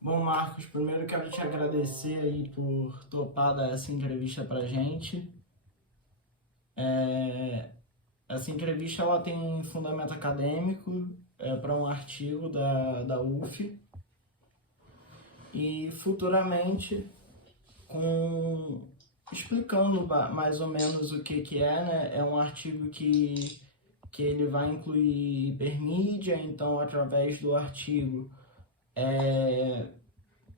Bom, Marcos, primeiro quero te agradecer aí por topar dar essa entrevista pra gente. É, Essa entrevista ela tem fundamento acadêmico, para um artigo da UF e futuramente com explicando mais ou menos o que é, né? É um artigo que ele vai incluir hipermídia, então através do artigo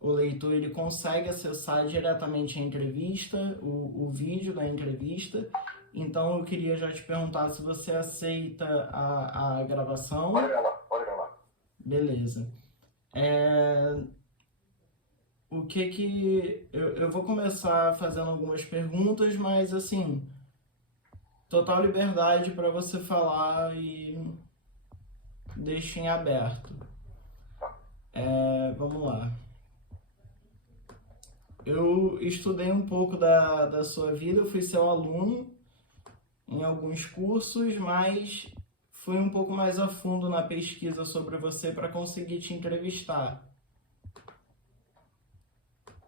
o leitor ele consegue acessar diretamente a entrevista, o vídeo da entrevista. Então eu queria já te perguntar se você aceita a Pode gravação. gravar, pode gravar. Beleza. É, o que eu vou começar fazendo algumas perguntas, mas assim, total liberdade para você falar e deixa em aberto. Tá. Vamos lá. Eu estudei um pouco da sua vida, eu fui seu aluno em alguns cursos, mas fui um pouco mais a fundo na pesquisa sobre você para conseguir te entrevistar.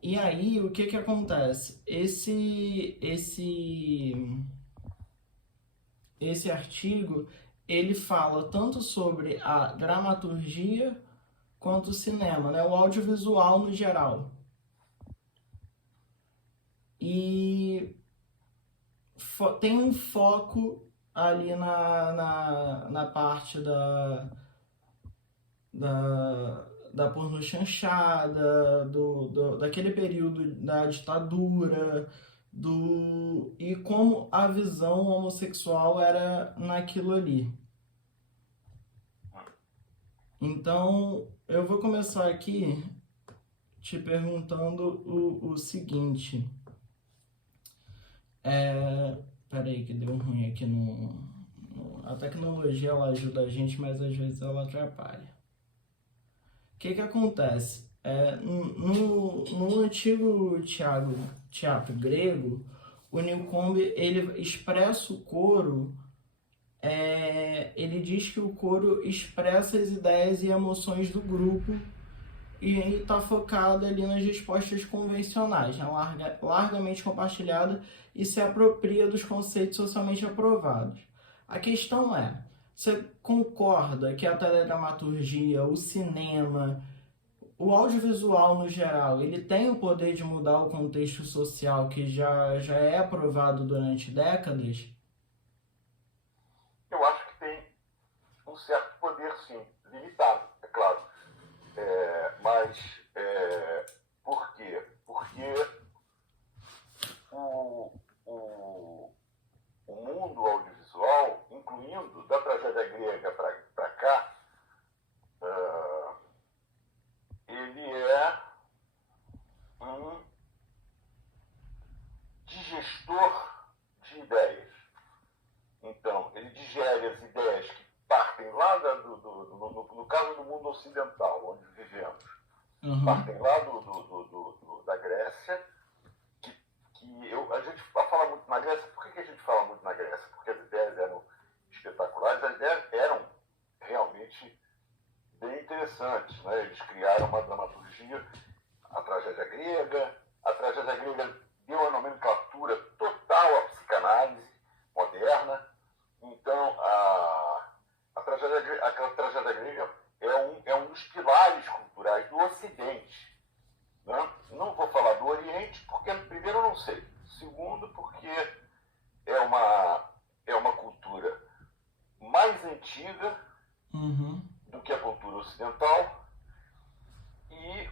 E aí, o que acontece? Esse artigo, ele fala tanto sobre a dramaturgia quanto o cinema, né? O audiovisual no geral. E tem um foco ali na parte da porno chanchada, daquele período da ditadura, e como a visão homossexual era naquilo ali. Então, eu vou começar aqui te perguntando o seguinte. Peraí que deu ruim aqui A tecnologia ela ajuda a gente, mas às vezes ela atrapalha. O que acontece? No antigo teatro grego, o Nilcombe ele expressa o coro, ele diz que o coro expressa as ideias e emoções do grupo e está focado ali nas respostas convencionais, né? Largamente compartilhada e se apropria dos conceitos socialmente aprovados. A questão é, você concorda que a teledramaturgia, o cinema, o audiovisual no geral, ele tem o poder de mudar o contexto social que já é aprovado durante décadas? Eu acho que tem um certo poder, sim, limitado, é claro. Mas por quê? Porque o, o, o mundo audiovisual, incluindo da tragédia grega para cá, ele é um digestor de ideias. Então, ele digere as ideias que partem lá no caso do mundo ocidental, onde vivemos, Uhum. partem lá da Grécia, a gente fala muito na Grécia. Por que a gente fala muito na Grécia? Porque as ideias eram espetaculares, as ideias eram realmente bem interessantes. Né? Eles criaram uma dramaturgia, a tragédia grega deu a nomenclatura total à psicanálise moderna. Então, a tragédia grega é um dos pilares culturais do Ocidente. Né? Não vou falar do Oriente, porque, primeiro, eu não sei. Segundo, porque é é uma cultura mais antiga Uhum. do que a cultura ocidental e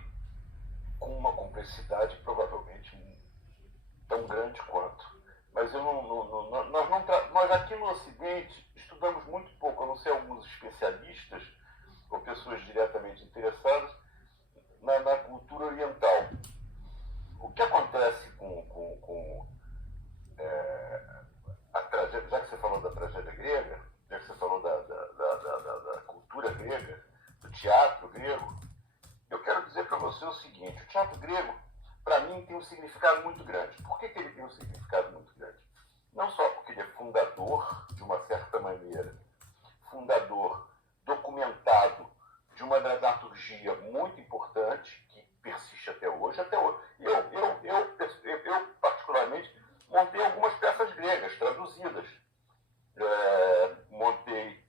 com uma complexidade provavelmente tão grande quanto. Mas eu nós aqui no Ocidente estudamos muito pouco, a não ser alguns especialistas ou pessoas diretamente interessadas na cultura oriental. O que acontece com a tragédia, já que você falou da tragédia grega, já que você falou da cultura grega, do teatro grego, eu quero dizer para você o seguinte: o teatro grego, para mim, tem um significado muito grande. Por que ele tem um significado muito grande? Não só porque ele é fundador, de uma certa maneira, fundador documentado de uma dramaturgia muito importante, hoje, até hoje. Eu particularmente, montei algumas peças gregas traduzidas. Montei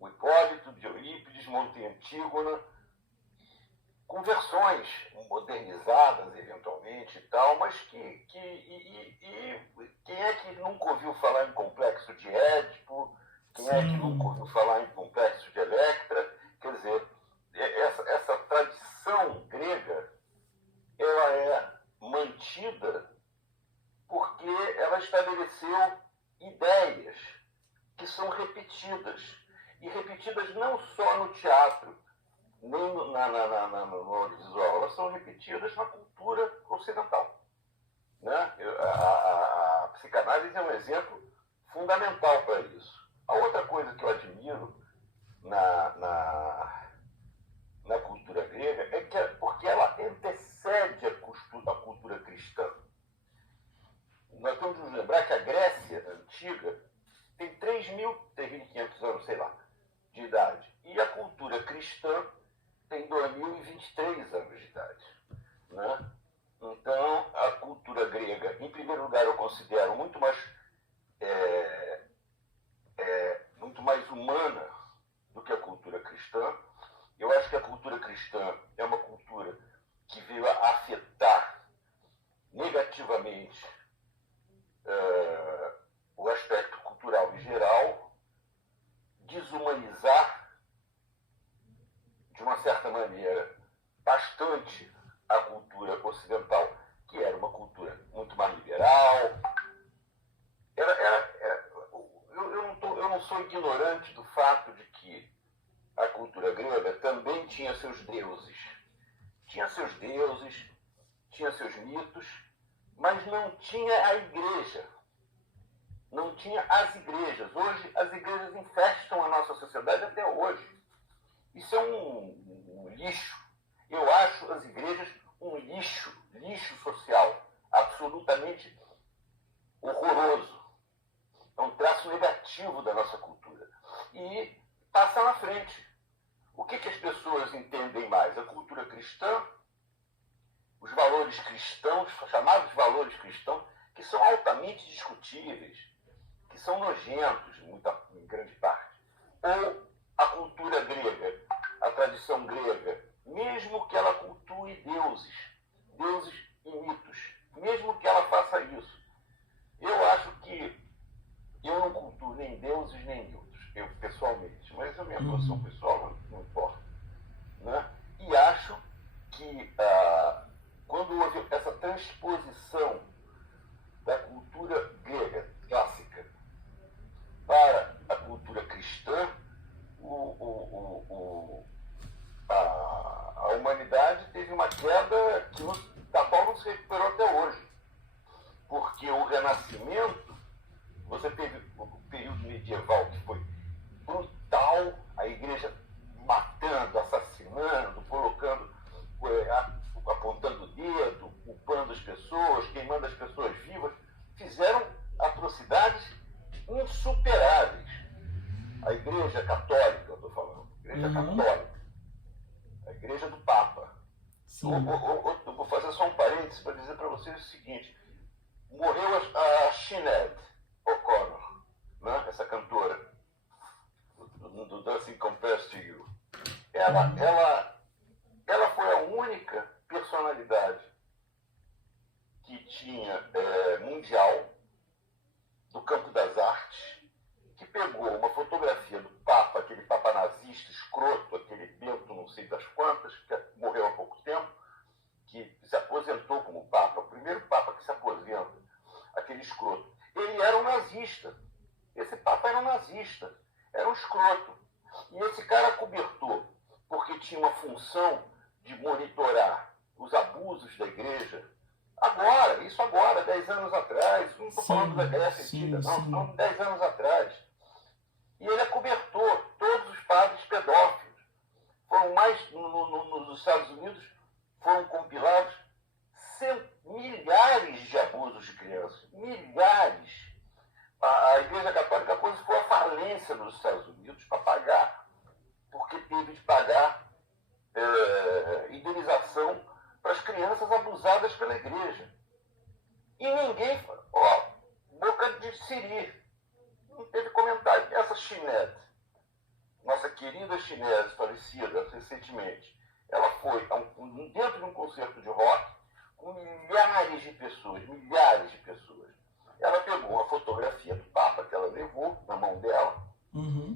o Hipólito de Eurípides, montei Antígona, com versões modernizadas, eventualmente, e tal, mas quem é que nunca ouviu falar em Complexo de Édipo? Quem é que nunca ouviu falar em Complexo de Electra? Quer dizer, essa tradição grega, ela é mantida porque ela estabeleceu ideias que são repetidas. E repetidas não só no teatro, nem no audiovisual, elas são repetidas na cultura ocidental. Né? A psicanálise é um exemplo fundamental para isso. A outra coisa que eu admiro na cultura grega é que porque ela antecede a cultura cristã. Nós temos que nos lembrar que a Grécia antiga tem 3.500 anos, sei lá, de idade. E a cultura cristã tem 2.023 anos de idade. Né? Então, a cultura grega, em primeiro lugar, eu considero muito mais humana do que a cultura cristã. Eu acho que a cultura cristã é uma cultura que veio a afetar negativamente o aspecto cultural em geral, desumanizar, de uma certa maneira, bastante a cultura ocidental, que era uma cultura muito mais liberal. Eu não sou ignorante do fato de que a cultura grega também tinha seus deuses. Tinha seus deuses, tinha seus mitos, mas não tinha a igreja. Não tinha as igrejas. Hoje, as igrejas infestam a nossa sociedade até hoje. Isso é um lixo. Eu acho as igrejas um lixo social, absolutamente horroroso. É um traço negativo da nossa cultura. E passa na frente. O que as pessoas entendem mais? A cultura cristã, os valores cristãos, chamados valores cristãos, que são altamente discutíveis, que são nojentos, em grande parte. Ou a cultura grega, a tradição grega, mesmo que ela cultue deuses e mitos, mesmo que ela faça isso. Eu acho que eu não cultuo nem deuses nem mitos, eu pessoalmente, mas a minha posição pessoal não importa. Né? E acho que quando houve essa transposição da cultura grega clássica para a cultura cristã, a humanidade teve uma queda da qual não se recuperou até hoje. Porque o Renascimento, você teve o período medieval que foi brutal, a igreja matando, assassinando, colocando, apontando o dedo, culpando as pessoas, queimando as pessoas vivas, fizeram atrocidades insuperáveis. A igreja católica, eu estou falando, a igreja católica, a igreja do Papa. Eu vou fazer só um parênteses para dizer para vocês o seguinte: morreu a Sinéad O'Connor, né? Essa cantora do Nothing Compares to You. Ela foi a única personalidade que tinha mundial do campo das artes, que pegou uma fotografia do Papa, aquele Papa nazista, escroto, aquele Bento não sei das quantas, que morreu há pouco tempo, que se aposentou como Papa, o primeiro Papa que se aposenta, aquele escroto. Ele era um nazista. Esse Papa era um nazista, era um escroto. E esse cara cobertou, porque tinha uma função de monitorar os abusos da igreja. Agora, 10 anos atrás, não estou falando da Grécia antiga, não, 10 anos atrás. E ele acobertou todos os padres pedófilos. Foram mais, nos Estados Unidos, foram compilados milhares de abusos de crianças. Milhares. A Igreja Católica quase foi à falência nos Estados Unidos para pagar, porque teve de pagar indenização para as crianças crianças abusadas pela igreja. E ninguém, ó, boca de siri, não teve comentário. Essa Chinete, nossa querida Chinese, falecida recentemente, ela foi dentro de um concerto de rock com milhares de pessoas. Ela pegou uma fotografia do Papa que ela levou na mão dela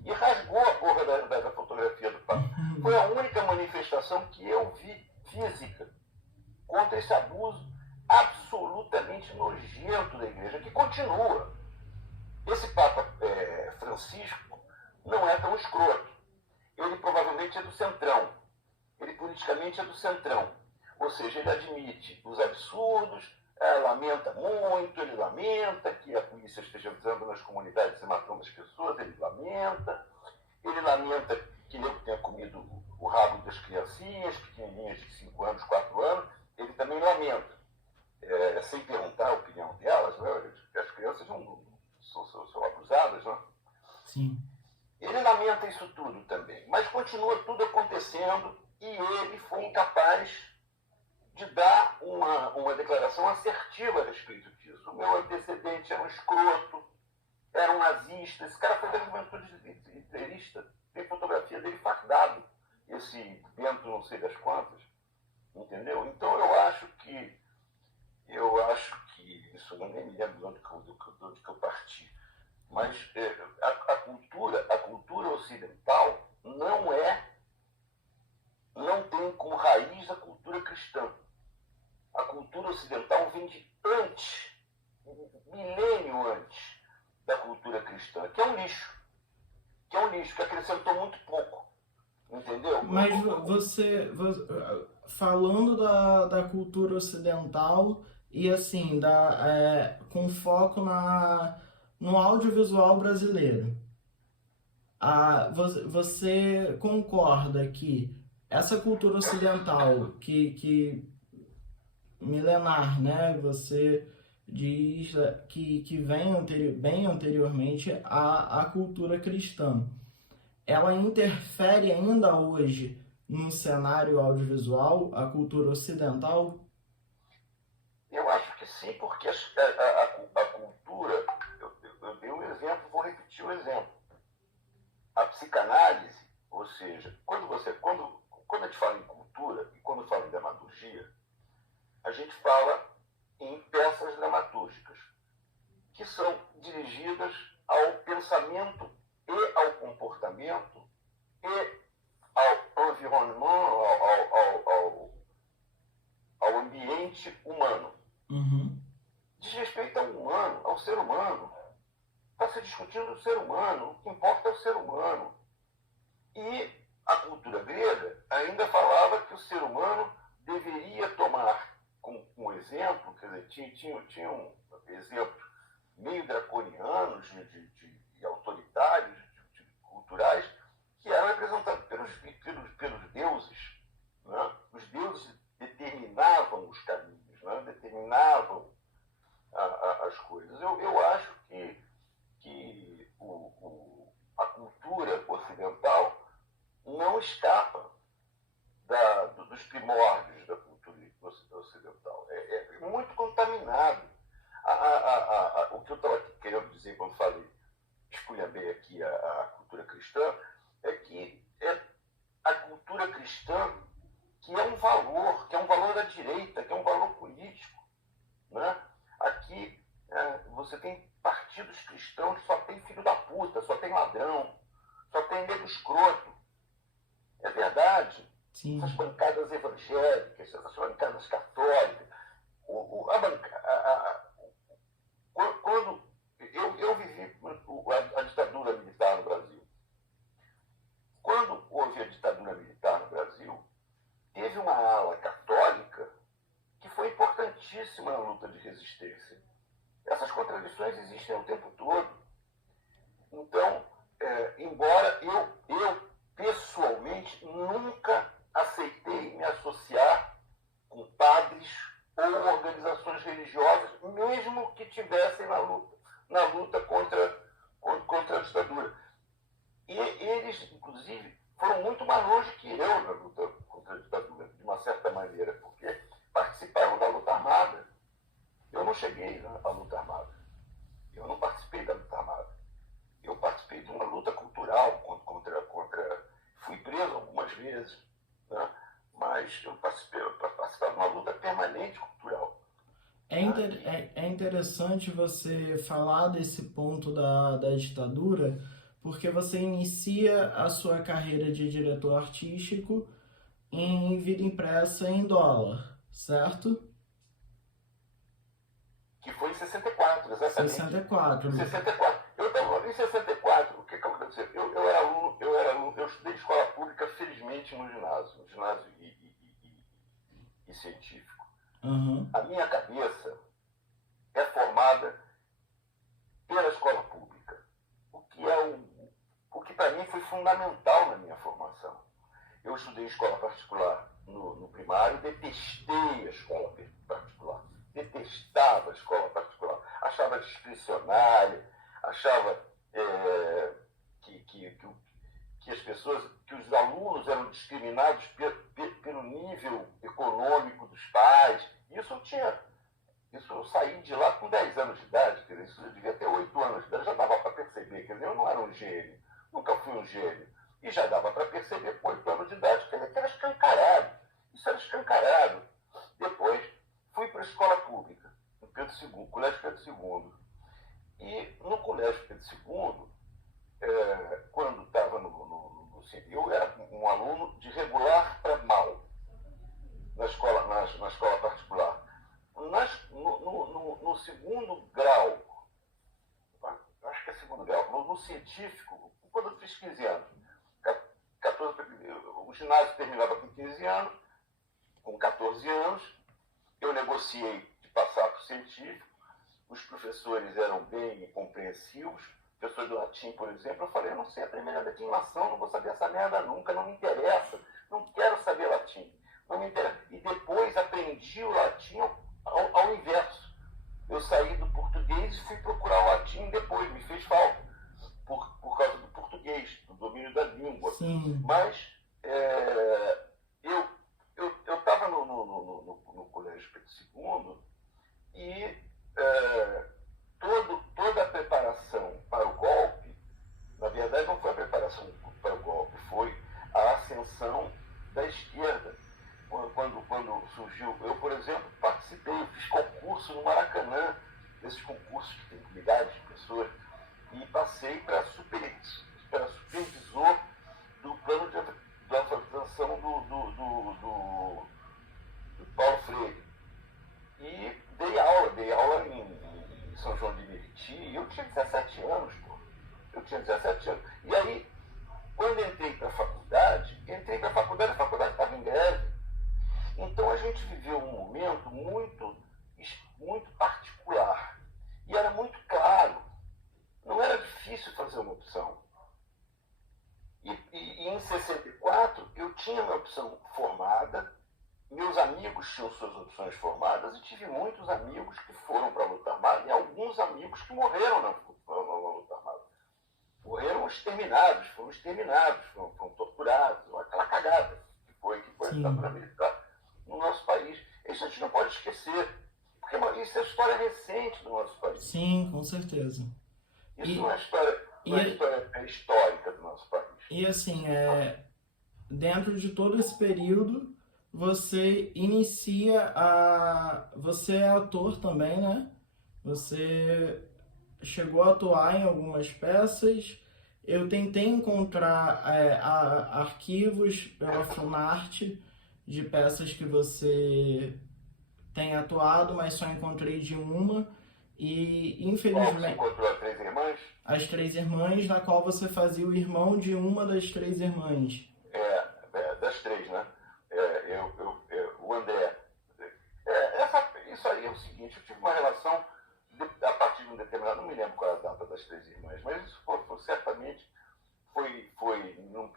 e rasgou a porra da fotografia do Papa. Foi a única manifestação que eu vi física contra esse abuso absolutamente nojento da igreja, que continua. Esse Papa Francisco não é tão escroto. Ele provavelmente é do centrão. Ele politicamente é do centrão. Ou seja, ele admite os absurdos, lamenta muito, ele lamenta que a polícia esteja entrando nas comunidades e matando as pessoas, ele lamenta que ele tenha comido o rabo das criancinhas, pequenininhas de 5 anos, 4 anos, ele também lamenta. Sem perguntar a opinião delas, né? As crianças são abusadas, né? Sim. Ele lamenta isso tudo também, mas continua tudo acontecendo e ele foi incapaz de dar uma declaração assertiva a respeito disso. O meu antecedente era um escroto, era um nazista, esse cara foi da juventude literista, tem fotografia dele fardado, esse Bento não sei das quantas, entendeu? Então eu acho que isso eu nem me lembro de onde que eu parti, mas a cultura ocidental não tem como raiz a cultura cristã. A cultura ocidental vem de antes, milênio antes da cultura cristã, que é um lixo, que acrescentou muito pouco, entendeu? Mas você falando da cultura ocidental e assim, com foco no audiovisual brasileiro, você concorda que essa cultura ocidental que milenar, né? Você diz que vem bem anteriormente à cultura cristã. Ela interfere ainda hoje no cenário audiovisual, a cultura ocidental? Eu acho que sim, porque a cultura, eu dei um exemplo, vou repetir o exemplo. A psicanálise, ou seja, quando a gente fala em cultura e quando fala em dramaturgia, a gente fala em peças dramatúrgicas, que são dirigidas ao pensamento e ao comportamento e ao environnement, ao ambiente humano. Diz respeito ao humano, ao ser humano. Está se discutindo o ser humano, o que importa é o ser humano. E a cultura grega ainda falava que o ser humano deveria tomar como exemplo, quer dizer, tinha um exemplo meio draconianos e autoritários, culturais, que eram representados pelos deuses. Né? Os deuses determinavam os caminhos, né? Determinavam as coisas. Eu acho que a cultura ocidental não escapa dos primórdios da cultura ocidental. É muito contaminado. O que eu estava querendo dizer quando falei, esculhambei aqui a cultura cristã, é que a cultura cristã que é um valor da direita, que é um valor político. Né? Aqui você tem partidos cristãos que só tem filho da puta, só tem ladrão, só tem nego escroto. É verdade. Sim. Essas bancadas evangélicas, essas bancadas católicas. Quando eu vivi a ditadura militar no Brasil. Quando houve a ditadura militar no Brasil, teve uma ala católica que foi importantíssima na luta de resistência. Essas contradições existem o tempo todo. Então, embora eu pessoalmente nunca aceitei me associar com padres ou organizações religiosas, mesmo que tivessem na luta contra a ditadura. E eles, inclusive, foram muito mais longe que eu na luta contra a ditadura, de uma certa maneira, porque participaram cheguei à luta armada. Eu não participei da luta armada. Eu participei de uma luta cultural contra. Fui preso algumas vezes, né? Mas eu participava de uma luta permanente cultural. É interessante você falar desse ponto da ditadura, porque você inicia a sua carreira de diretor artístico em vida impressa em dólar, certo? Que foi em 64, exatamente. 64. Em 64. Eu estava em 64, o que aconteceu? Eu era aluno, eu estudei escola pública, felizmente, no ginásio e científico. Uhum. A minha cabeça é formada pela escola pública, o que para mim foi fundamental na minha formação. Eu estudei em escola particular no primário, detestei a escola particular, detestava a escola particular, achava discricionária, achava que as pessoas, que os alunos eram discriminados pelo nível econômico dos pais. Isso eu saí de lá com 10 anos de idade, quer dizer, isso eu devia ter 8 anos de idade, já dava para perceber, quer dizer, eu não era um gênio, nunca fui um gênio, e já dava para perceber com 8 anos de idade, quer dizer, que era escancarado, isso era escancarado. Depois fui para a escola pública, no Pedro II, Colégio Pedro II, e no Colégio Pedro II, quando estava eu era um aluno de regular para mal na escola particular. No segundo grau, acho que é segundo grau, no científico, quando eu fiz 15 anos, 14, o ginásio terminava com 15 anos, com 14 anos, eu negociei de passar para o científico, os professores eram bem compreensivos, professor de latim, por exemplo, eu falei, eu não sei a primeira declinação, não vou saber essa merda nunca, não me interessa, não quero saber latim, não me interessa. E depois aprendi o latim ao inverso. Eu saí do português e fui procurar o latim depois, me fez falta, por causa do português, do domínio da língua. Sim. Mas eu estava no Colégio Pedro II e toda a preparação para o golpe, na verdade não foi a preparação para o golpe, foi a ascensão da esquerda. Quando surgiu, eu, por exemplo, participei, eu fiz concurso no Maracanã, desses concursos que tem milhares de pessoas, e passei para supervisor do plano de alfabetização do Paulo Freire. E dei aula em São João de Meriti, e eu tinha 17 anos, pô. Eu tinha 17 anos. E aí, quando entrei para a faculdade, a faculdade estava em greve. Então a gente viveu um momento muito particular. E era muito claro. Não era difícil fazer uma opção. E em 64, eu tinha minha opção formada, meus amigos tinham suas opções formadas, e tive muitos amigos que foram para a luta armada e alguns amigos que morreram na luta armada. Foram exterminados, foram torturados, aquela cagada que foi a ditadura militar no nosso país. Isso a gente não pode esquecer, porque isso é história recente do nosso país. Sim, com certeza. Isso não é história histórica do nosso país. E assim, dentro de todo esse período, você inicia Você é ator também, né? Você chegou a atuar em algumas peças. Eu tentei encontrar arquivos pela Funarte de peças que você tem atuado, mas só encontrei de uma. E infelizmente. Você encontrou as Três Irmãs? As Três Irmãs, na qual você fazia o irmão de uma das Três Irmãs. Das três, né? O André. Isso aí é o seguinte, eu tive uma relação a partir de um determinado, não me lembro qual é a data das Três Irmãs, mas isso certamente foi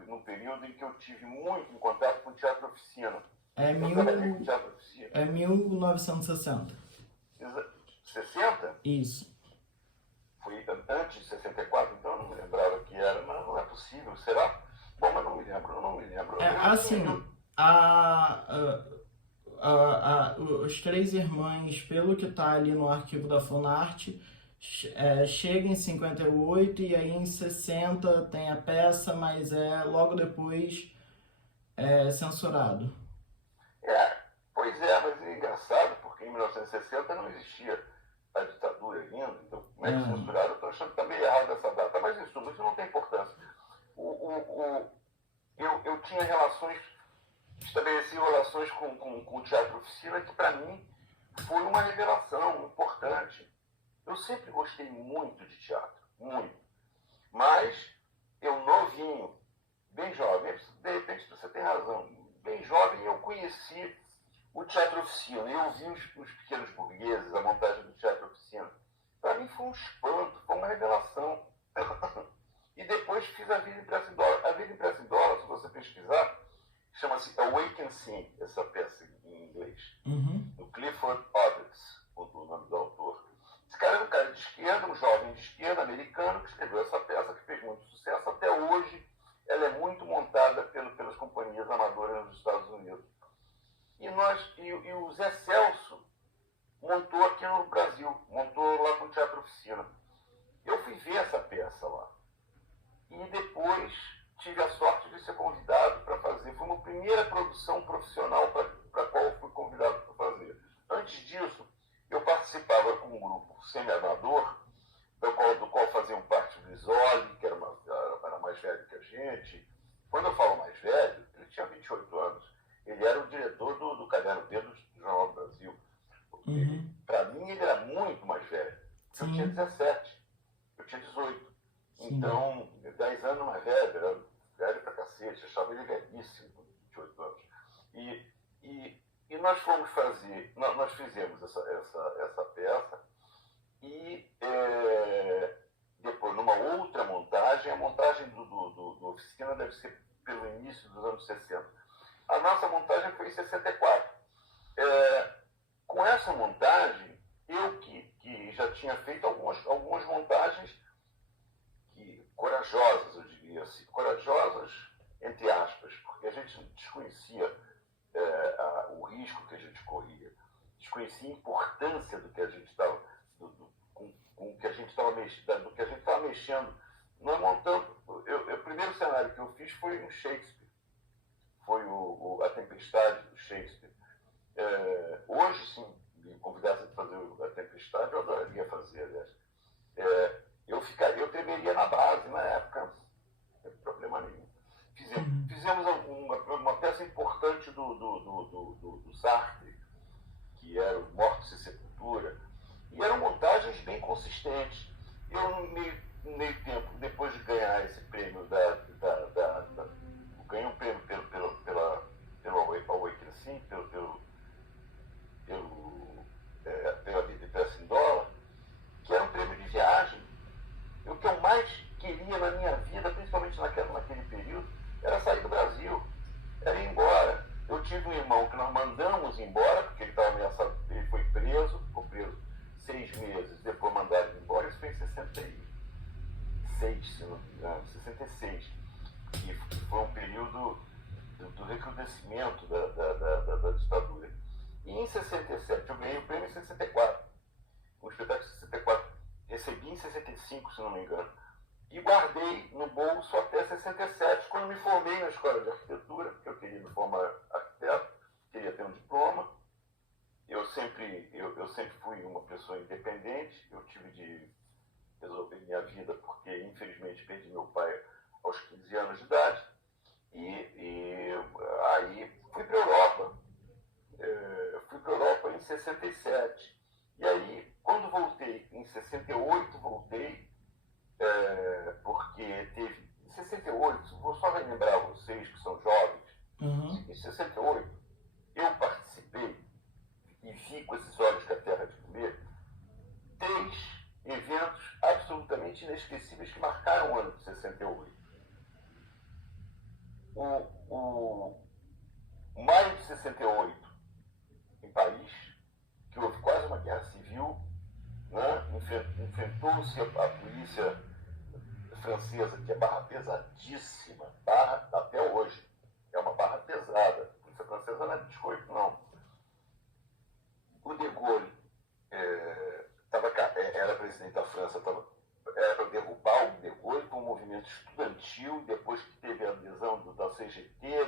num período em que eu tive muito em contato com o Teatro Oficina. Eu trabalhei com o Teatro Oficina. É 1960. 60? Isso. Foi antes de 64, então eu não me lembrava que era, mas não é possível, será? Bom, mas não me lembro. os três irmãos, pelo que está ali no arquivo da Funarte, chega em 58 e aí em 60 tem a peça, mas logo depois é censurado. Pois é, mas é engraçado, porque em 1960 não existia a ditadura ainda, então como é que censuraram? Eu estou achando que está meio errado essa data, mas isso não tem importância. Eu tinha estabeleci relações com o Teatro Oficina, que para mim foi uma revelação importante. Eu sempre gostei muito de teatro, muito. Mas eu novinho, bem jovem, de repente você tem razão, bem jovem eu conheci o Teatro Oficina, eu vi os Pequenos Burgueses, a montagem do Teatro Oficina. Para mim foi um espanto, foi uma revelação. E depois fiz A Vida Impressa em Dólar. A Vida Impressa em Dólar, se você pesquisar, chama-se Awake and Sing, essa peça em inglês. Do Clifford Odets, o nome do autor. Esse cara era um cara de esquerda, um jovem de esquerda americano, que escreveu essa peça, que fez muito sucesso. Até hoje, ela é muito montada pelas companhias amadoras nos Estados Unidos. E o Zé Celso montou aqui no Brasil, montou lá com o Teatro Oficina. Eu fui ver essa peça lá. E depois tive a sorte de ser convidado para fazer. Foi uma primeira produção profissional para a qual eu fui convidado para fazer. Antes disso, eu participava com um grupo semi-amador, do qual faziam parte o Lisoli, que era mais velho que a gente. Quando eu falo mais velho, ele tinha 28 anos. Ele era o diretor do Caderno B do Jornal do Brasil. Para mim, ele era muito mais velho. Eu tinha 17, eu tinha 18. Então, 10 anos mais velho, era velho pra cacete, achava ele velhíssimo, com 28 anos. E nós fomos fazer, nós fizemos essa peça e depois, numa outra montagem, a montagem do Oficina deve ser pelo início dos anos 60. A nossa montagem foi em 64. Com essa montagem, eu que já tinha feito algumas montagens corajosas, eu diria assim, corajosas entre aspas, porque a gente desconhecia o risco que a gente corria, desconhecia a importância do que a gente estava, com o que a gente estava mexendo, do que a gente estava mexendo. Nós montamos, o primeiro cenário que eu fiz foi um Shakespeare, foi A Tempestade do Shakespeare. Hoje, se me convidasse para fazer A Tempestade, eu adoraria fazer, aliás. Eu tremeria na base na época, não tem problema nenhum. Fizemos uma peça importante do Sartre, que era o Mortos e Sepultura, e eram montagens bem consistentes. Eu, no meio tempo, depois de ganhar esse prêmio ganhei um prêmio pelo Awake assim, pela Vida Impressa em Dólar, que era um prêmio de viagem. O que eu mais queria na minha vida, principalmente naquele período, era sair do Brasil, era ir embora. Eu tive um irmão que nós mandamos embora, porque ele estava ameaçado, ele foi preso, ficou preso 6 meses, depois mandaram ele embora. Isso foi em 66, se não me engano, 66, que foi um período do recrudescimento da ditadura. E em 67, eu ganhei o prêmio em 64, um espetáculo de 64. Recebi em 65, se não me engano. E guardei no bolso até 67, quando me formei na Escola de Arquitetura, porque eu queria me formar arquiteto, queria ter um diploma. Eu sempre fui uma pessoa independente, eu tive de resolver minha vida, porque infelizmente perdi meu pai aos 15 anos de idade. E aí fui para a Europa. Fui para a Europa em 67. E aí, quando voltei, em 68, porque teve... Em 68, vou só relembrar vocês que são jovens, em 68, eu participei e vi com esses olhos que a terra de comer 3 eventos absolutamente inesquecíveis que marcaram o ano de 68. O maio de 68, em Paris, que houve quase uma guerra civil, né? Enfrentou-se a polícia francesa, que é barra pesadíssima, barra até hoje, é uma barra pesada. A polícia francesa não é biscoito, não. presidente da França era para derrubar o De Gaulle, foi um movimento estudantil, depois que teve a adesão da CGT,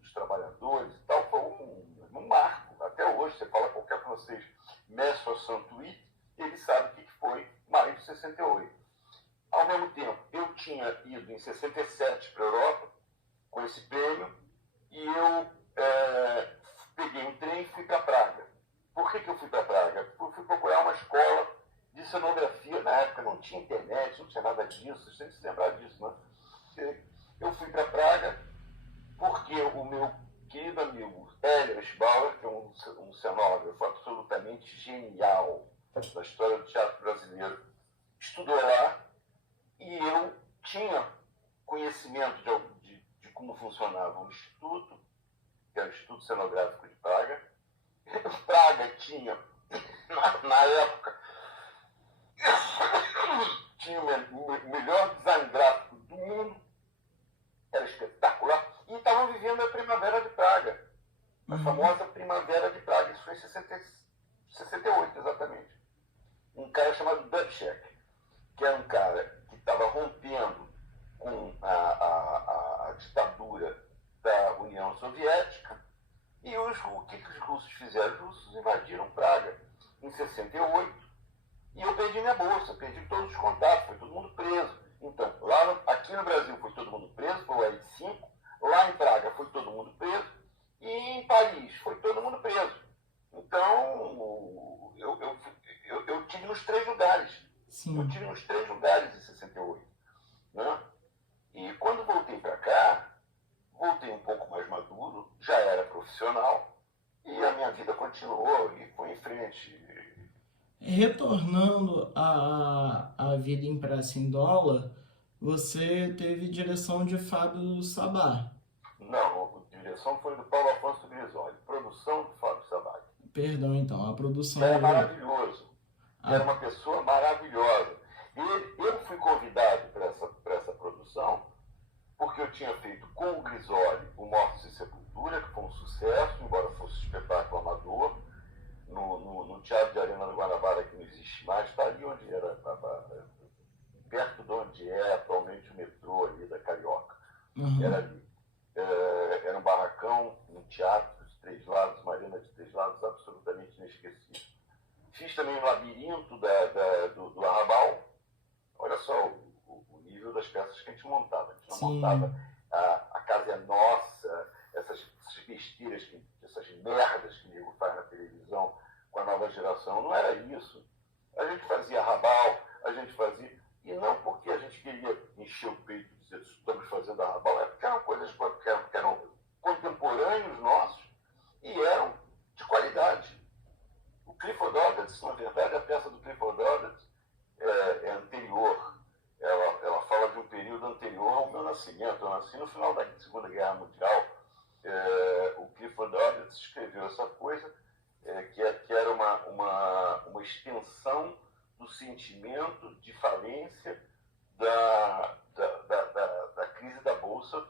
dos trabalhadores e tal, foi um marco. Até hoje, você fala qualquer francês, Mai 68, ele sabe o que foi maio de 68. Ao mesmo tempo, eu tinha ido em 67 para a Europa com esse prêmio e eu peguei um trem e fui para Praga. Por que eu fui para Praga? Eu fui procurar uma escola de cenografia. Na época não tinha internet, não tinha nada disso, você tem que se lembrar disso, né? Eu fui para Praga porque o meu querido amigo Hélio Bauer, que é um cenógrafo absolutamente genial da história do teatro brasileiro, estudou lá e eu tinha conhecimento de como funcionava um instituto, que era o Instituto Cenográfico de Praga. Praga tinha, na época, tinha o melhor design gráfico do mundo, era espetacular, e estavam vivendo a Primavera de Praga, a famosa Primavera de Praga. Isso foi em 68, exatamente. Um cara chamado Dubček, que era um cara que estava rompendo com a ditadura da União Soviética. E o que os russos fizeram? Os russos invadiram Praga em 68 e eu perdi minha bolsa, perdi todos os contatos, foi todo mundo preso. Então, aqui no Brasil foi todo mundo preso, foi o AI-5, lá em Praga foi todo mundo preso e em Paris foi todo mundo preso. Então, eu tive nos 3 lugares. Sim. Eu tive nos 3 lugares em 68. Né? E quando voltei para cá, voltei um pouco mais maduro, já era profissional, e a minha vida continuou e foi em frente. Retornando à vida impressa em dólar, você teve direção de Fábio Sabá. Não, a direção foi do Paulo Afonso Grisoli, produção do Fábio Sabá. Perdão, então, a produção... Era maravilhoso, era uma pessoa maravilhosa. Eu fui convidado para essa produção porque eu tinha feito com o Grisoli o Mortos e Sepultura, que foi um sucesso, embora fosse um espetáculo amador, no Teatro de Arena do Guanabara, que não existe mais, está ali onde era, perto de onde é atualmente o metrô ali da Carioca. Era ali. Era um barracão, um teatro de 3 lados, uma arena de 3 lados, absolutamente inesquecível. Fiz também o Labirinto do Arrabal. Olha só o nível das peças que a gente montava. A gente não montava A Casa é Nossa, essas besteiras, essas merdas que o nego faz na televisão com a nova geração. Não era isso. A gente fazia Arrabal, a gente fazia... E não porque a gente queria encher o peito e dizer estamos fazendo Arrabal, é porque eram coisas que eram contemporâneos nossos e eram de qualidade. O Clifford Odets, na verdade, a peça do Clifford Odets é anterior. Ela fala de um período anterior ao meu nascimento. Eu nasci no final da Segunda Guerra Mundial. O Clifford Odets escreveu essa coisa que era uma extensão do sentimento de falência da crise da Bolsa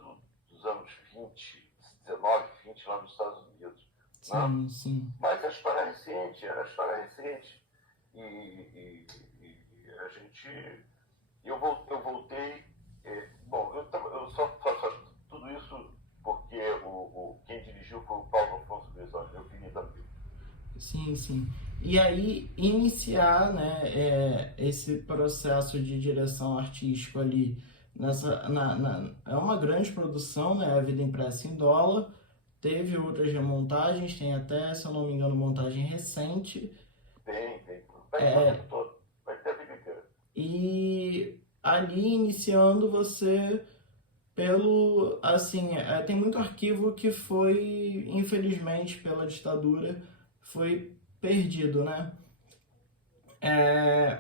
dos anos 20, 19, 20, lá nos Estados Unidos. Sim, né? sim. Mas a história é recente, era a história recente. E a gente... Eu voltei... Bom, eu só faço tudo isso porque quem dirigiu foi o Paulo Afonso Grisoli, meu querido amigo. Sim, sim. E aí, iniciar, né, esse processo de direção artística ali, é uma grande produção, né, A Vida Impressa em Dólar, teve outras remontagens, tem até, se eu não me engano, montagem recente. Tem. Vai ter o tempo todo, vai ter a vida inteira. E ali, iniciando você pelo, assim, tem muito arquivo que foi, infelizmente, pela ditadura, foi perdido, né?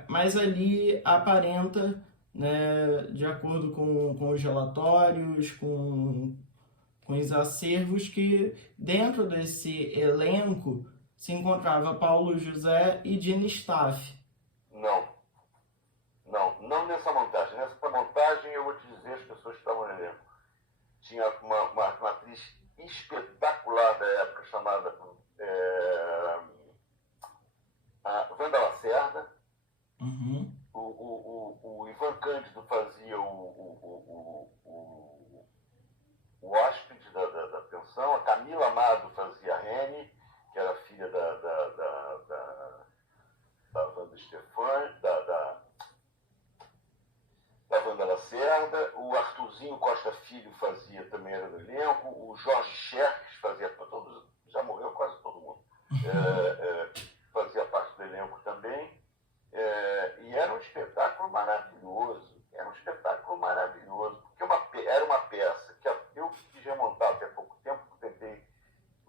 Mas ali aparenta, né, de acordo com os relatórios, com os acervos, que dentro desse elenco se encontrava Paulo José e Dina Staff. Não nessa montagem. Nessa montagem, eu vou te dizer as pessoas que estavam no elenco. Tinha uma atriz espetacular da época chamada a Wanda Lacerda. Zinho Costa Filho fazia, também era do elenco, o Jorge Xerxes fazia, todos, já morreu quase todo mundo, fazia parte do elenco também, e era um espetáculo maravilhoso, porque era uma peça que eu quis remontar até pouco tempo,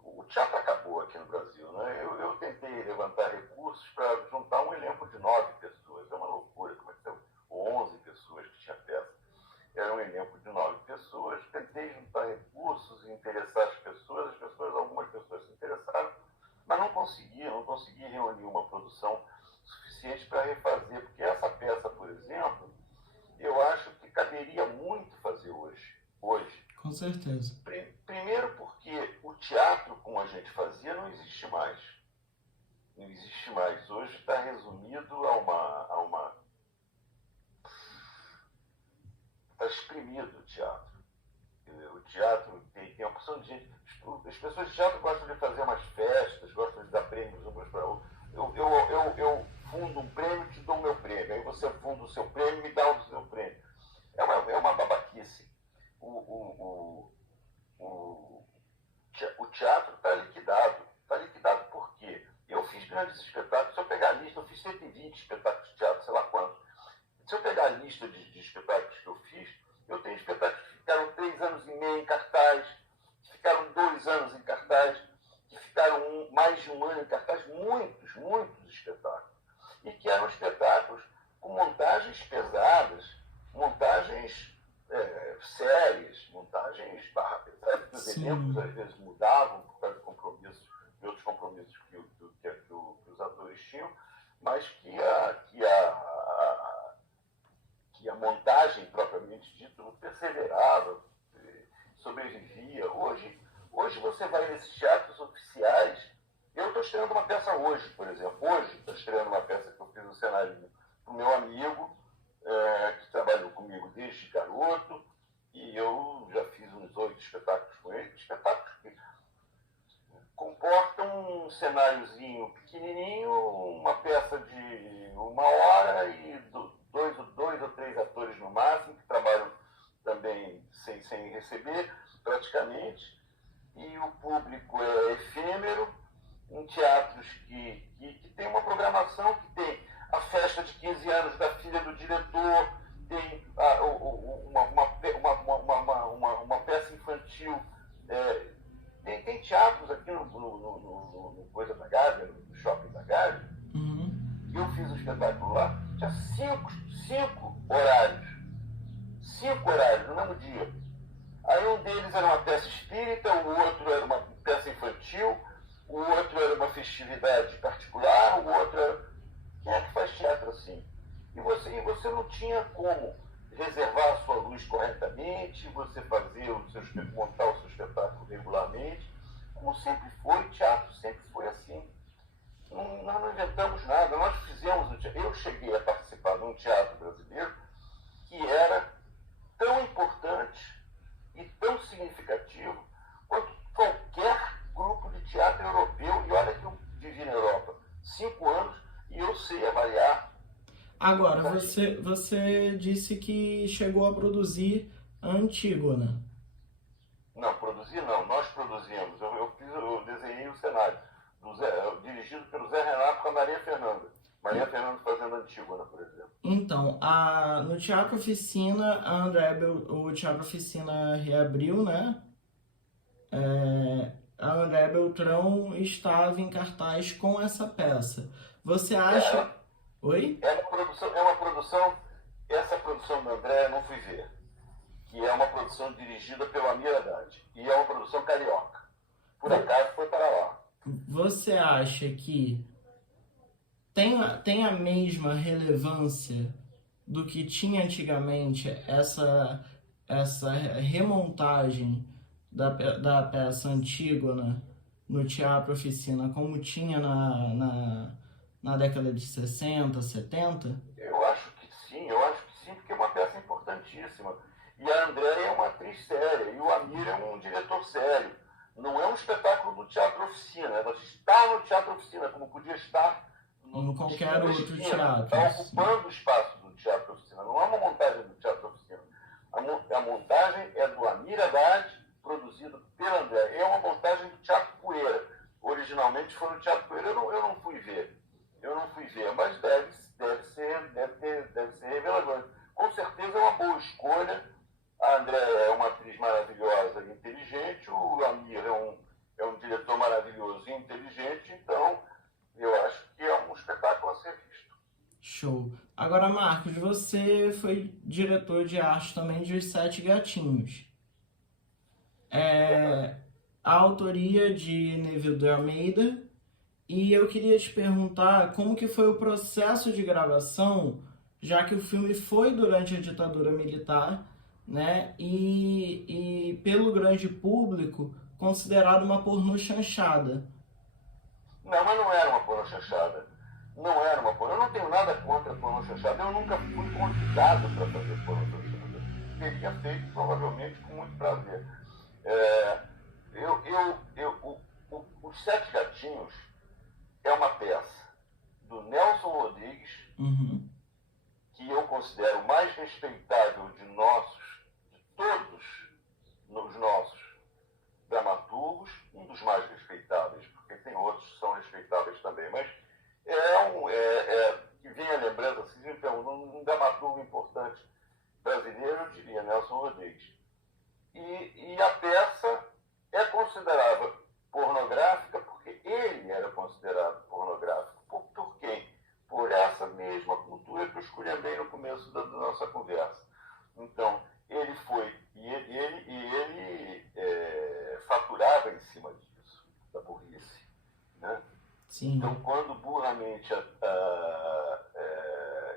o teatro acabou aqui no Brasil, né? Eu tentei levantar recursos para juntar um elenco de 9 pessoas, é uma loucura, como é que são 11 pessoas que tinha peça. Era um elenco de 9 pessoas, tentei juntar recursos e interessar as pessoas, algumas pessoas se interessaram, mas não consegui reunir uma produção suficiente para refazer, porque essa peça, por exemplo, eu acho que caberia muito fazer hoje. Com certeza. Primeiro porque o teatro, como a gente fazia, não existe mais. Hoje está resumido a uma... Está exprimido o teatro. O teatro tem a opção de gente... As pessoas de teatro gostam de fazer umas festas, gostam de dar prêmios umas para outras. Eu fundo um prêmio, te dou o meu prêmio. Aí você funda o seu prêmio e me dá o seu prêmio. É uma babaquice. O teatro está liquidado. Está liquidado por quê? Eu fiz grandes espetáculos. Se eu pegar a lista, eu fiz 120 espetáculos de teatro, sei lá quantos. Se eu pegar a lista de espetáculos que eu fiz, eu tenho espetáculos que ficaram 3 anos e meio em cartaz, que ficaram 2 anos em cartaz, que ficaram mais de 1 ano em cartaz, muitos espetáculos. E que eram espetáculos com montagens pesadas, montagens sérias, montagens pesadas, que os elencos às vezes mudavam por causa de compromissos, de outros compromissos que os atores tinham, mas que a montagem propriamente dita perseverava, sobrevivia. Hoje você vai nesses teatros oficiais. Eu estou estreando uma peça hoje, por exemplo. Hoje estou estreando uma peça que eu fiz no cenário para o meu amigo, que trabalhou comigo desde garoto, e eu já fiz uns 8 espetáculos com ele, espetáculos que comportam um cenáriozinho pequenininho, uma peça de 1 hora e 2 ou 3 atores no máximo, que trabalham também sem receber, praticamente, e o público é efêmero, em teatros que tem uma programação, que tem a festa de 15 anos da filha do diretor, tem uma peça infantil, tem teatros aqui no Coisa da Gávea, no Shopping da Gávea. Eu fiz um espetáculo lá, tinha 5 horários. 5 horários no mesmo dia. Aí um deles era uma peça espírita, o outro era uma peça infantil, o outro era uma festividade particular, o outro era... Quem é que faz teatro assim? E você não tinha como reservar a sua luz corretamente, você montar o seu espetáculo regularmente, como sempre foi, o teatro sempre foi assim. Nós não inventamos nada, nós fizemos o teatro. Eu cheguei a participar de um teatro brasileiro que era tão importante e tão significativo quanto qualquer grupo de teatro europeu. E olha que eu vivi na Europa 5 anos e eu sei avaliar. Agora, você disse que chegou a produzir a Antígona. Não, produzi não, nós produzimos. Eu desenhei o cenário, dirigido pelo Zé Renato com a Maria Fernanda. Maria Fernanda fazendo Antígona, por exemplo. Então, no Teatro Oficina, o Teatro Oficina reabriu, né? A André Beltrão estava em cartaz com essa peça. Você acha... Oi? É uma produção, essa produção da André eu não fui ver, que é uma produção dirigida pelo Amir Haddad, e é uma produção carioca. Por acaso foi para lá. Você acha que tem a mesma relevância do que tinha antigamente essa remontagem da peça Antígona no Teatro Oficina, como tinha na década de 60, 70? Eu acho que sim, porque é uma peça importantíssima. E a Andréia é uma atriz séria, e o Amir é um diretor sério. Não é um espetáculo do Teatro Oficina, ela está no Teatro Oficina, como podia estar em qualquer outro teatro. Está ocupando o espaço do Teatro Oficina, não é uma montagem do Teatro Oficina. A montagem é do Amir Haddad, produzido pela André. É uma montagem do Teatro Poeira. Originalmente foi no Teatro Poeira, eu não fui ver. Mas deve ser revelador. Com certeza é uma boa escolha. A André é uma atriz maravilhosa e inteligente, o Amir é um diretor maravilhoso e inteligente, então eu acho que é um espetáculo a ser visto. Show. Agora, Marcos, você foi diretor de arte também de Os Sete Gatinhos. A autoria de Neville de Almeida. E eu queria te perguntar como que foi o processo de gravação, já que o filme foi durante a ditadura militar, né? E pelo grande público, considerado uma pornô chanchada. Não, mas não era uma pornô chanchada. Não era uma pornô. Eu não tenho nada contra a pornô chanchada. Eu nunca fui convidado para fazer pornô chanchada. Teria feito, provavelmente, com muito prazer. Os Sete Gatinhos é uma peça do Nelson Rodrigues, que eu considero o mais respeitável de todos os nossos dramaturgos, um dos mais respeitáveis, porque tem outros que são respeitáveis também, mas que vem a lembrança, se me perguntam, um dramaturgo importante brasileiro, eu diria Nelson Rodrigues. E a peça é considerada pornográfica porque ele era considerado pornográfico. Por quem? Por essa mesma cultura que eu esculhambei no começo da nossa conversa. Então, ele foi, ele faturava em cima disso, da burrice. Né? Sim. Então, quando burramente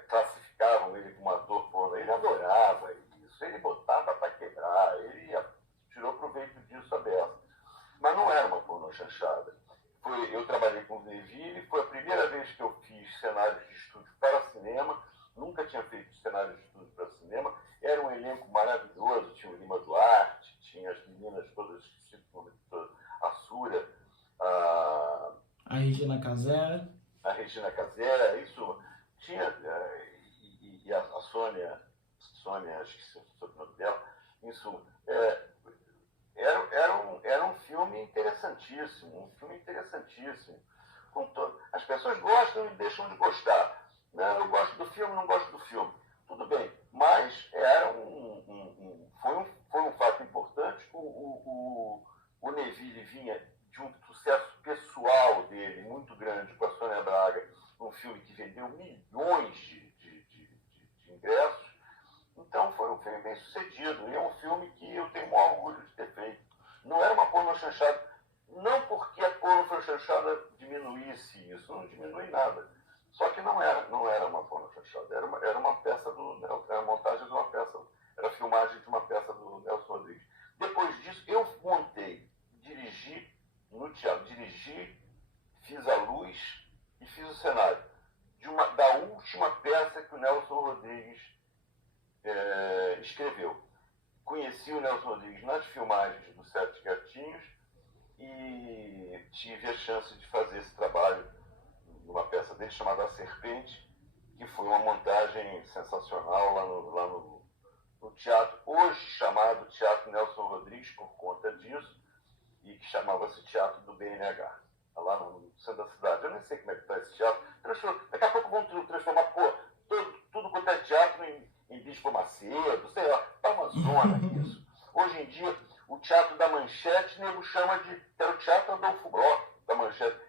classificavam ele como ator pornô, ele adorava isso, ele botava para quebrar, ele tirou proveito disso aberto. Mas não era uma pornô chanchada. Eu trabalhei com o Neville, foi a primeira vez que eu fiz cenários de estúdio para cinema, nunca tinha feito cenários de estúdio para cinema, era um elenco maravilhoso, tinha o Lima Duarte, tinha as meninas todas, a Súria, a Regina Casé. A Regina Casé, isso, tinha, e a Sônia, acho que é o nome dela, isso, era um filme interessantíssimo, As pessoas gostam e deixam de gostar. Né? Eu gosto do filme, não gosto do filme. Tudo bem, mas foi um fato importante. O Neville vinha de um sucesso pessoal dele muito grande com a Sônia Braga, um filme que vendeu milhões de ingressos. Então foi um filme bem sucedido e é um filme que eu tenho o maior orgulho de ter feito. Não era uma pornô chanchada, não porque a pornô chanchada diminuísse isso, não diminui nada. Só que não era uma pornô chanchada, era uma peça era a montagem de uma peça, era a filmagem de uma peça do Nelson Rodrigues. Depois disso, eu montei, dirigi no teatro, fiz a luz e fiz o cenário da última peça que o Nelson Rodrigues escreveu. Conheci o Nelson Rodrigues nas filmagens do Sete Gatinhos e tive a chance de fazer esse trabalho numa peça dele chamada A Serpente, que foi uma montagem sensacional lá no teatro, hoje chamado Teatro Nelson Rodrigues por conta disso, e que chamava-se Teatro do BNH, lá no centro da cidade. Eu nem sei como é que está esse teatro. Daqui a pouco vão transformar tudo quanto é teatro em Bispo Macedo, sei lá, tá uma zona isso. Hoje em dia, o Teatro da Manchete, nego chama era o Teatro Adolfo Bloch, da Manchete.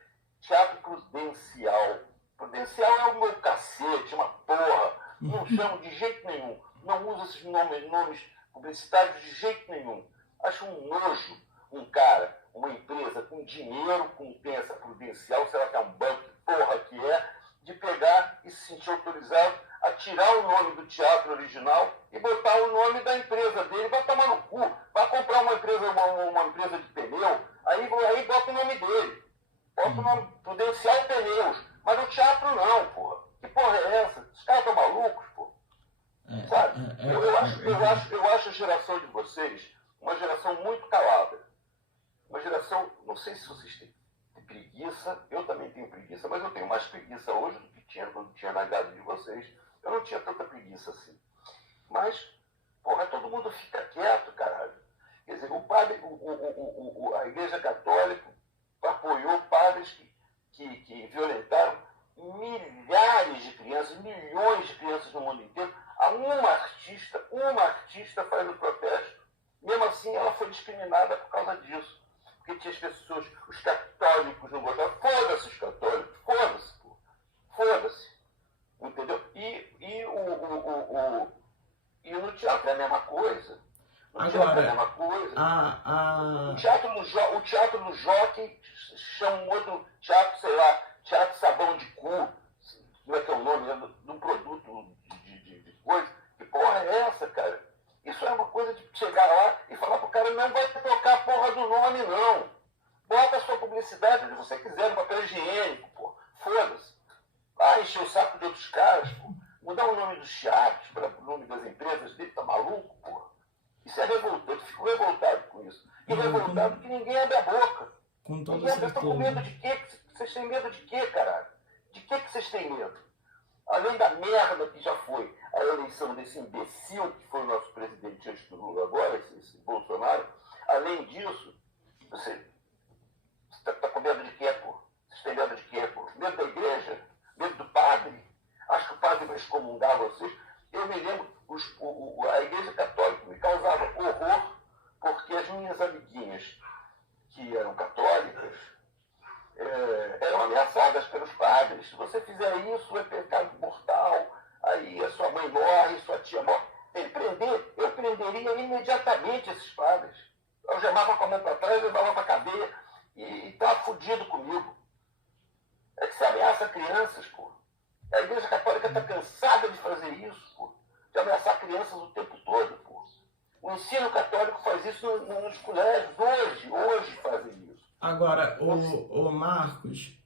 Teatro Prudencial. Prudencial é o meu cacete, uma porra. Não chamo de jeito nenhum. Não uso esses nomes publicitários de jeito nenhum. Acho um nojo um cara, uma empresa com dinheiro, tem essa Prudencial, sei lá que é um banco, porra que é, de pegar e se sentir autorizado a tirar o nome do teatro original e botar o nome da empresa dele. Vai tomar no cu. Vai comprar uma empresa de pneu, aí bota o nome dele. Bota o nome Prudencial Pneus. Mas no teatro não, porra. Que porra é essa? Os caras estão malucos, porra. Sabe? Eu acho a geração de vocês uma geração muito calada. Uma geração, não sei se vocês têm preguiça, eu também tenho preguiça, mas eu tenho mais preguiça hoje do que quando tinha na idade de vocês. Eu não tinha tanta preguiça assim. Mas, porra, é todo mundo fica quieto, caralho. Quer dizer, o padre, a Igreja Católica apoiou padres que violentaram milhares de crianças, milhões de crianças no mundo inteiro. Uma artista faz o protesto. Mesmo assim, ela foi discriminada por causa disso. Porque tinha as pessoas, os católicos não gostavam. Foda-se os católicos, foda-se, pô. Foda-se. Entendeu? E no teatro é a mesma coisa. No teatro é a mesma coisa. O teatro do Jockey chama um outro teatro, sei lá, teatro sabão de cu. Como é que é o nome? De um produto de coisa. Que porra é essa, cara? Isso é uma coisa de chegar lá e falar pro cara, não vai trocar a porra do nome, não. Bota a sua publicidade onde você quiser, no papel higiênico, pô. Foda-se. Encher o saco de outros caras, pô. Mudar o nome dos teatros para o nome das empresas dele, tá maluco, pô? Isso é revoltante, eu fico revoltado com isso. E revoltado que ninguém abre a boca. Com toda certeza. Estão com medo de quê? Vocês têm medo de quê, caralho? De que vocês têm medo? Além da merda que já foi a eleição desse imbecil que foi o nosso presidente antes do Lula agora, esse Bolsonaro, além disso, você está com medo de quê, pô? Vocês têm medo de quê, pô? Medo da igreja? Medo do padre? Acho que o padre vai excomungar vocês. Eu me lembro, a Igreja Católica me causava horror, porque as minhas amiguinhas, que eram católicas, eram ameaçadas pelos padres. Se você fizer isso, é pecado mortal, aí a sua mãe morre, sua tia morre. Eu prenderia imediatamente esses padres. Eu chamava com a mão para trás, levava para a cadeia e estava fudido comigo. É que você ameaça crianças, pô. A Igreja Católica está cansada de fazer isso, pô. De ameaçar crianças o tempo todo, pô. O ensino católico faz isso nos colégios, hoje fazem isso. Agora, o Marcos,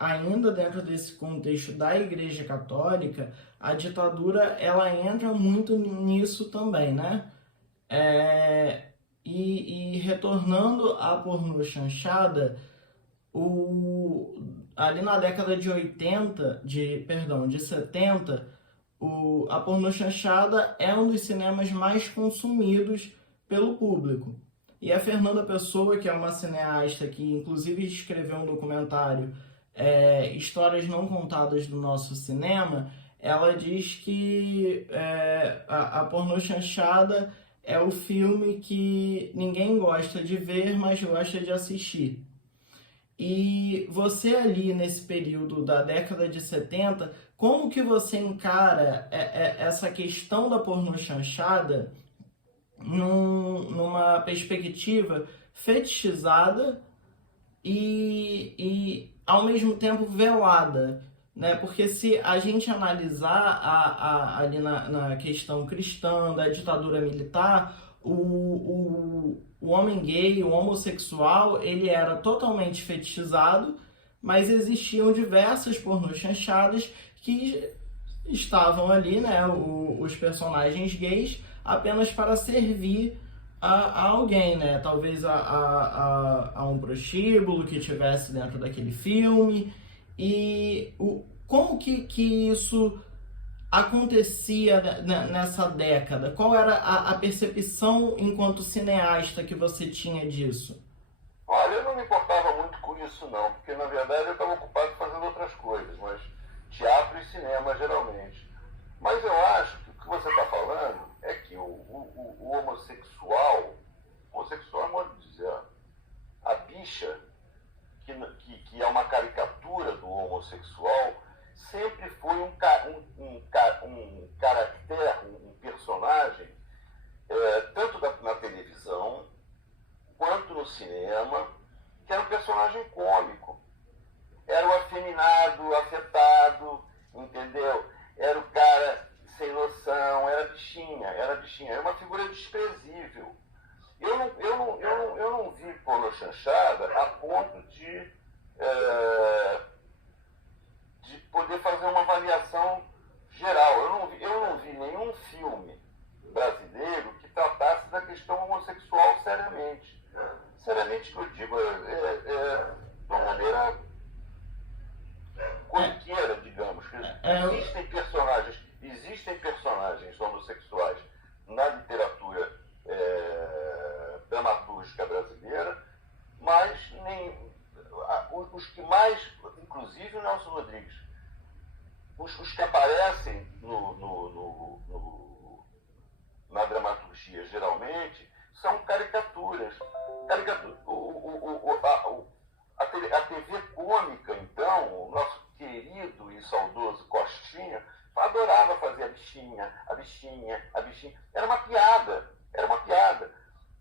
ainda dentro desse contexto da Igreja Católica, a ditadura, ela entra muito nisso também, né? E retornando à pornô chanchada, ali na década de 70, a pornô chanchada é um dos cinemas mais consumidos pelo público. E a Fernanda Pessoa, que é uma cineasta que inclusive escreveu um documentário, Histórias Não Contadas do Nosso Cinema, ela diz que a pornô chanchada é o filme que ninguém gosta de ver, mas gosta de assistir. E você ali nesse período da década de 70, como que você encara essa questão da pornô chanchada numa perspectiva fetichizada e ao mesmo tempo velada, né? Porque se a gente analisar ali na questão cristã, da ditadura militar, o homem gay, o homossexual, ele era totalmente fetichizado, mas existiam diversas pornôs chanchadas que estavam ali, né, os personagens gays, apenas para servir a alguém, né? Talvez a um prostíbulo que tivesse dentro daquele filme. E como que isso acontecia nessa década? Qual era a percepção enquanto cineasta que você tinha disso? Olha, eu não me importava muito com isso não, porque na verdade eu estava ocupado fazendo outras coisas, mas teatro e cinema geralmente. Mas eu acho que o que você está falando é que o homossexual é modo de dizer, a bicha, que é uma caricatura do homossexual, sempre foi um caractere, um personagem, tanto na televisão quanto no cinema, que era um personagem cômico. Era o afeminado, afetado, entendeu? Era o cara sem noção, era bichinha, era uma figura desprezível. Eu não vi pornô chanchada a ponto de poder fazer uma avaliação geral. Eu não vi nenhum filme brasileiro que tratasse da questão homossexual seriamente. Seriamente que eu digo, de uma maneira corriqueira, digamos. Existem personagens homossexuais na literatura o Nelson Rodrigues. Os que aparecem na dramaturgia, geralmente, são caricaturas. A TV cômica, então, o nosso querido e saudoso Costinha, adorava fazer a bichinha, a bichinha, a bichinha. Era uma piada, era uma piada.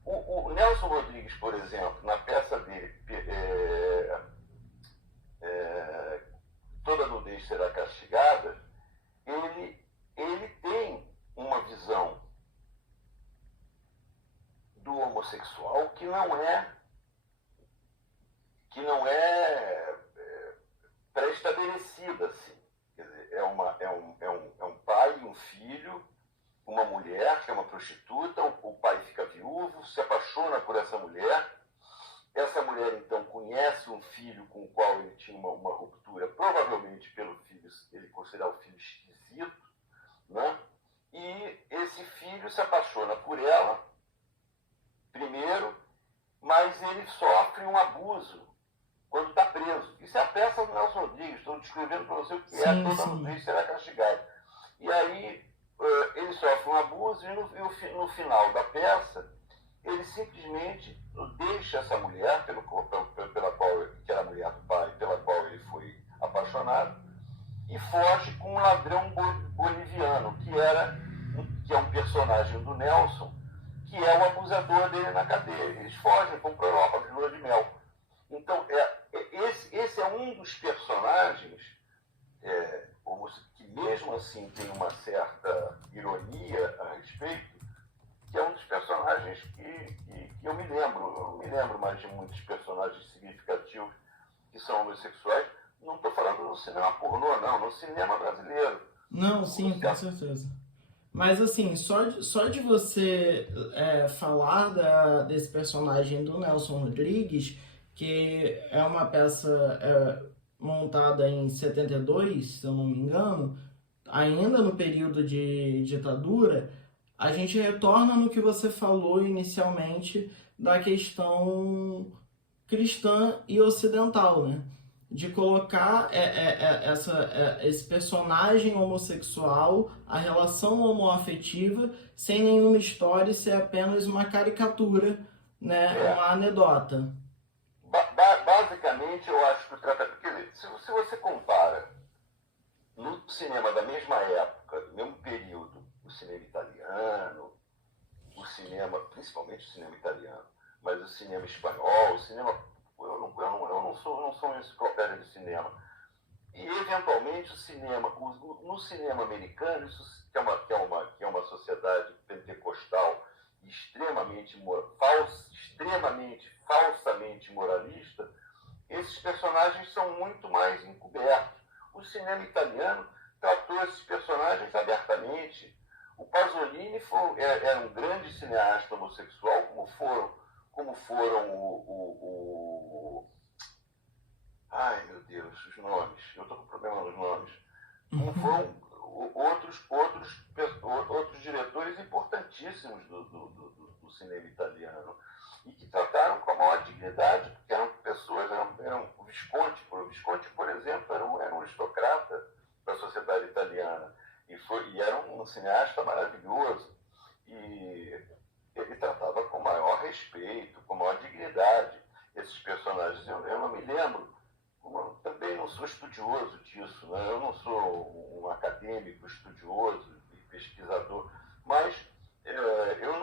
O Nelson Rodrigues, por exemplo, na peça dele, Toda Nudez Será Castigada, ele tem uma visão do homossexual que não é pré-estabelecida, assim. Quer dizer, é um pai e um filho, uma mulher que é uma prostituta, o pai fica viúvo, se apaixona por essa mulher então conhece um filho com o qual ele tinha uma ruptura, provavelmente pelo filho, ele considerava o filho esquisito, né? E esse filho se apaixona por ela, primeiro, mas ele sofre um abuso quando está preso. Isso é a peça do Nelson Rodrigues, estou descrevendo para você o que é Toda Nudez Será Castigada. E aí ele sofre um abuso e no final da peça ele simplesmente deixa essa mulher, pela qual, que era a mulher do pai, pela qual ele foi apaixonado, e foge com um ladrão boliviano, que é um personagem do Nelson, que é o abusador dele na cadeia. Eles fogem, vão para a Europa de lua de mel. Então, esse é um dos personagens que mesmo assim tem uma certa ironia a respeito, que é um dos personagens que eu me lembro. Eu não me lembro mais de muitos personagens significativos que são homossexuais. Não estou falando no cinema pornô, não, no cinema brasileiro. Não, sim, com certeza. Mas assim, só de você falar desse personagem do Nelson Rodrigues, que é uma peça montada em 72, se eu não me engano, ainda no período de ditadura, a gente retorna no que você falou inicialmente da questão cristã e ocidental, né? De colocar esse personagem homossexual, a relação homoafetiva, sem nenhuma história e ser apenas uma caricatura, né? Uma anedota. Basicamente, eu acho que trata... Quer dizer, se você compara no cinema da mesma época, do mesmo período, o cinema italiano, principalmente o cinema italiano, mas o cinema espanhol, o cinema... Eu não sou uma enciclopédia de cinema. E, eventualmente, no cinema americano, isso que é uma sociedade pentecostal extremamente falsamente moralista, esses personagens são muito mais encobertos. O cinema italiano tratou esses personagens abertamente. O Pasolini era um grande cineasta homossexual, como foram ai, meu Deus, os nomes. Eu estou com problema nos nomes. Como foram outros diretores importantíssimos do cinema italiano e que trataram com a maior dignidade, porque eram pessoas, o Visconti, por exemplo, era um aristocrata da sociedade italiana e era um cineasta maravilhoso e ele tratava com maior respeito, com maior dignidade esses personagens. Eu não me lembro, também não sou estudioso disso, né? Eu não sou um acadêmico estudioso e pesquisador, mas eu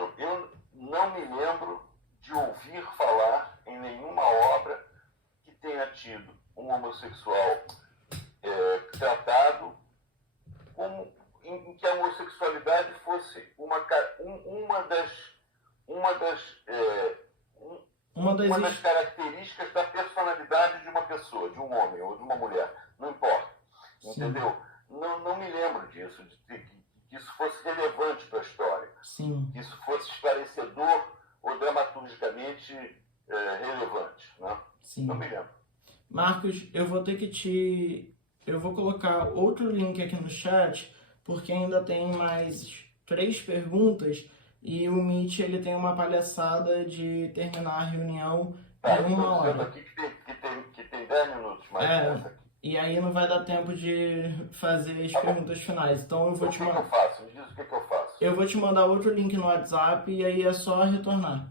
não me lembro de ouvir falar em nenhuma obra que tenha tido um homossexual tratado em que a homossexualidade fosse uma das características da personalidade de uma pessoa, de um homem ou de uma mulher, não importa, entendeu? Não me lembro disso, que isso fosse relevante para a história, Sim. que isso fosse esclarecedor ou dramaturgicamente relevante, né? Sim. Não me lembro. Marcos, eu vou colocar outro link aqui no chat, porque ainda tem mais 3 perguntas e o Meet ele tem uma palhaçada de terminar a reunião em 1 hora. Aqui que tem 10 minutos, mas essa aqui. E aí não vai dar tempo de fazer as perguntas finais. Então eu vou Então, o te que que eu mandar. faço? Me diz o que que eu faço. Eu vou te mandar outro link no WhatsApp e aí é só retornar.